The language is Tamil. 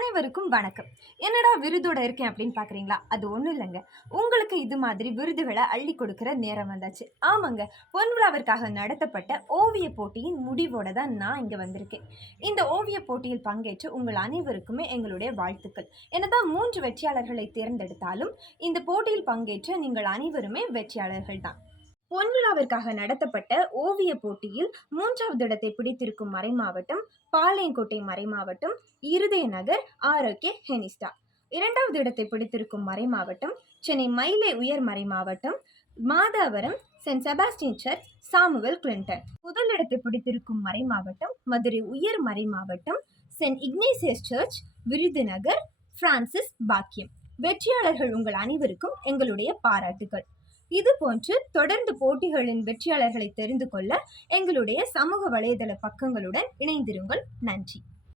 அனைவருக்கும் வணக்கம். என்னடா விருதோட இருக்கேன் அப்படின்னு பார்க்குறீங்களா அது ஒன்றும் இல்லைங்க. உங்களுக்கு இது மாதிரி விருதுகளை அள்ளி கொடுக்குற நேரம் வந்தாச்சு. ஆமாங்க பொன் விழாவிற்காக நடத்தப்பட்ட ஓவிய போட்டியின் முடிவோட தான் நான் இங்கே வந்திருக்கேன். இந்த ஓவிய போட்டியில் பங்கேற்று உங்கள் அனைவருக்குமே எங்களுடைய வாழ்த்துக்கள். என்னதான் மூன்று வெற்றியாளர்களை தேர்ந்தெடுத்தாலும் இந்த போட்டியில் பங்கேற்ற நீங்கள் அனைவருமே வெற்றியாளர்கள் தான். பொன்விழாவிற்காக நடத்தப்பட்ட ஓவிய போட்டியில் மூன்றாவது இடத்தை பிடித்திருக்கும் மறைமாவட்டம் பாளையங்கோட்டை மறைமாவட்டம் இருதய நகர் ஆரோக்கிய ஹெனிஸ்டா. இரண்டாவது இடத்தை பிடித்திருக்கும் மறைமாவட்டம் சென்னை மயிலை உயர் மறைமாவட்டம் Madhavaram saint Sebastian church Samuel Clinton முதல் இடத்தை பிடித்திருக்கும் மறைமாவட்டம் மதுரை உயர் மறைமாவட்டம் saint Ignatius church Virudhunagar Francis Bakkiyam. வெற்றியாளர்கள் உங்கள் அனைவருக்கும் எங்களுடைய பாராட்டுகள் இது போன்று தொடர்ந்து போட்டிகளின் வெற்றியாளர்களை தெரிந்து கொள்ள எங்களுடைய சமூக வலைதள பக்கங்களுடன் இணைந்திருங்கள். நன்றி.